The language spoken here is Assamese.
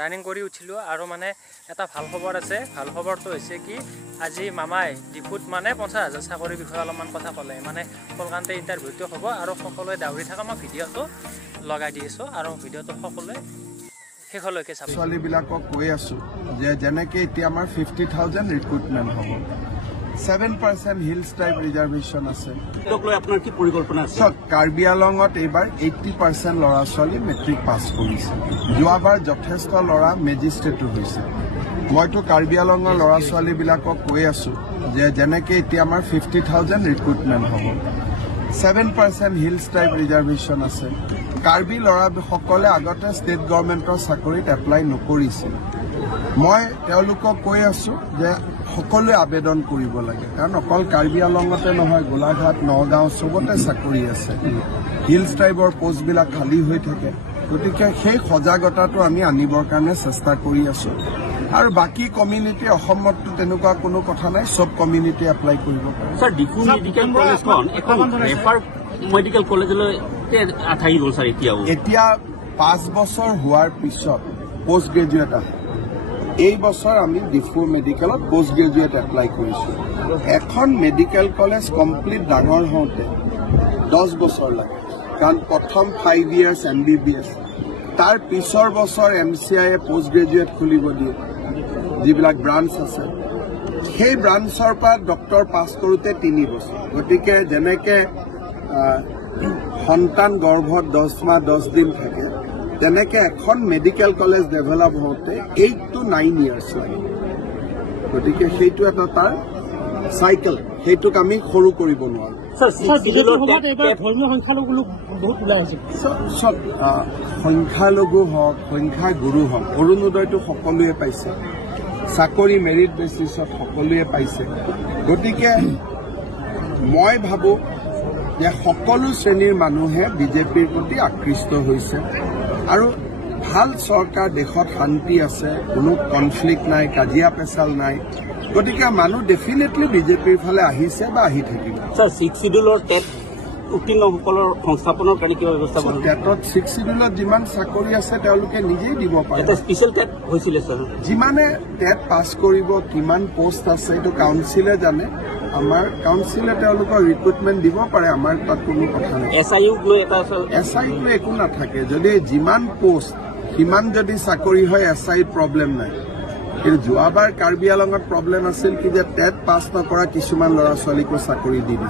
ৰানিং কৰি উঠিলোঁ আৰু মানে এটা ভাল খবৰ আছে। ভাল খবৰটো হৈছে কি আজি মামাই ডিপুত মানে 50,000 চাকৰিৰ বিষয়ে অলপমান কথা ক'লে। মানে সোনকালে ইণ্টাৰভিউটো হ'ব আৰু সকলোৱে দাউৰি থকা মই ভিডিঅ'টো লগাই দি আছোঁ আৰু ভিডিঅ'টো সকলোৱে শেষলৈকে চাব। ছোৱালীবিলাকক কৈ আছোঁ যে যেনেকৈ এতিয়া আমাৰ 50,000 ৰিক্ৰুটমেণ্ট হ'ব, 7% হিলছ টাইপ ৰিজাৰ্ভেশ্যন আছে। আপোনাৰ কি পৰিকল্পনা আছে? কাৰ্বি আংলঙত এইবাৰ 80% ল'ৰা ছোৱালী মেট্ৰিক পাছ কৰিছে। যোৱাবাৰ যথেষ্ট ল'ৰা মেজিষ্ট্ৰেটো হৈছে। মইতো কাৰ্বি আংলঙৰ ল'ৰা ছোৱালীবিলাকক কৈ আছোঁ যে যেনেকৈ এতিয়া আমাৰ 50,000 ৰিক্ৰুটমেণ্ট হ'ব, 7% হিলছ টাইপ ৰিজাৰ্ভেশ্যন আছে। কাৰ্বি ল'ৰাসকলে আগতে ষ্টেট গভৰ্ণমেণ্টৰ চাকৰিত এপ্লাই নকৰিছিল। মই তেওঁলোকক কৈ আছোঁ যে সকলোৱে আবেদন কৰিব লাগে, কাৰণ অকল কাৰ্বি আংলঙতে নহয়, গোলাঘাট, নগাঁও চবতে চাকৰি আছে। হিলছ টাইপৰ পষ্টবিলাক খালী হৈ থাকে। গতিকে সেই সজাগতাটো আমি আনিবৰ কাৰণে চেষ্টা কৰি আছোঁ। আৰু বাকী কমিউনিটি অসমততো তেনেকুৱা কোনো কথা নাই, চব কমিউনিটি এপ্লাই কৰিব পাৰে। ছাৰ, ডিফু মেডিকেল কলেজখন এখন ৰেফাৰ মেডিকেল কলেজলৈ আঠাই গ'ল ছাৰ। এতিয়া 5 বছৰ হোৱাৰ পিছত পষ্ট গ্ৰেজুৱেট আহে। এই বছৰ আমি ডিফু মেডিকেলত পষ্ট গ্ৰেজুৱেট এপ্লাই কৰিছোঁ। এখন মেডিকেল কলেজ কমপ্লিট ডাঙৰ হওঁতে 10 বছৰ লাগে, কাৰণ প্ৰথম 5 years MBBS, তাৰ পিছৰ বছৰ MCI পষ্ট গ্ৰেজুৱেট খুলিব দিয়ে, যিবিলাক ব্ৰাঞ্চ আছে। সেই ব্ৰাঞ্চৰ পৰা ডক্টৰ পাছ কৰোঁতে 3 বছৰ। গতিকে যেনেকৈ সন্তান গৰ্ভত 10 মাহ 10 দিন থাকে, তেনেকে এখন মেডিকেল কলেজ ডেভেলপ হওঁতে 8 to 9 years লাগে। গতিকে সেইটো এটা তাৰ চাইকেল, সেইটোক আমি সৰু কৰিব নোৱাৰোঁ। সংখ্যালঘু হওক, সংখ্যাগুৰু হওক, অৰুণোদয়টো সকলোৱে পাইছে, চাকৰি মেৰিট বেচিছত সকলোৱে পাইছে। গতিকে মই ভাবোঁ যে সকলো শ্ৰেণীৰ মানুহে বিজেপিৰ প্ৰতি আকৃষ্ট হৈছে আৰু ভাল চৰকাৰ, দেশত শান্তি আছে, কোনো কনফ্লিক্ট নাই, কাজিয়া পেচাল নাই। গতিকে মানুহ ডেফিনেটলি বিজেপিৰ ফালে আহিছে বা আহি থাকিব। ছাৰ, 6th শিডিউলৰ টেট উত্তীৰ্ণসকলৰ সংস্থাপনৰ কাৰণে কিবা ব্যৱস্থা কৰা? টেটত 6th শিডিউলত যিমান চাকৰি আছে তেওঁলোকে নিজেই দিব পাৰে। এটা স্পেচিয়েল টেট হৈছিলে ছাৰ। যিমানে টেট পাছ কৰিব, কিমান পোষ্ট আছে এইটো কাউন্সিলে জানে। আমাৰ কাউন্সিলে তেওঁলোকৰ ৰিক্ৰুটমেণ্ট দিব পাৰে, আমাৰ তাত কোনো কথা নাই। SI একো নাথাকে, যদি যিমান পোষ্ট সিমান যদি চাকৰি হয় SI প্ৰব্লেম নাই। কিন্তু যোৱাবাৰ কাৰ্বি আংলঙত প্ৰব্লেম আছিল কি যে টেট পাছ নকৰা কিছুমান ল'ৰা ছোৱালীকো চাকৰি দি দিছে।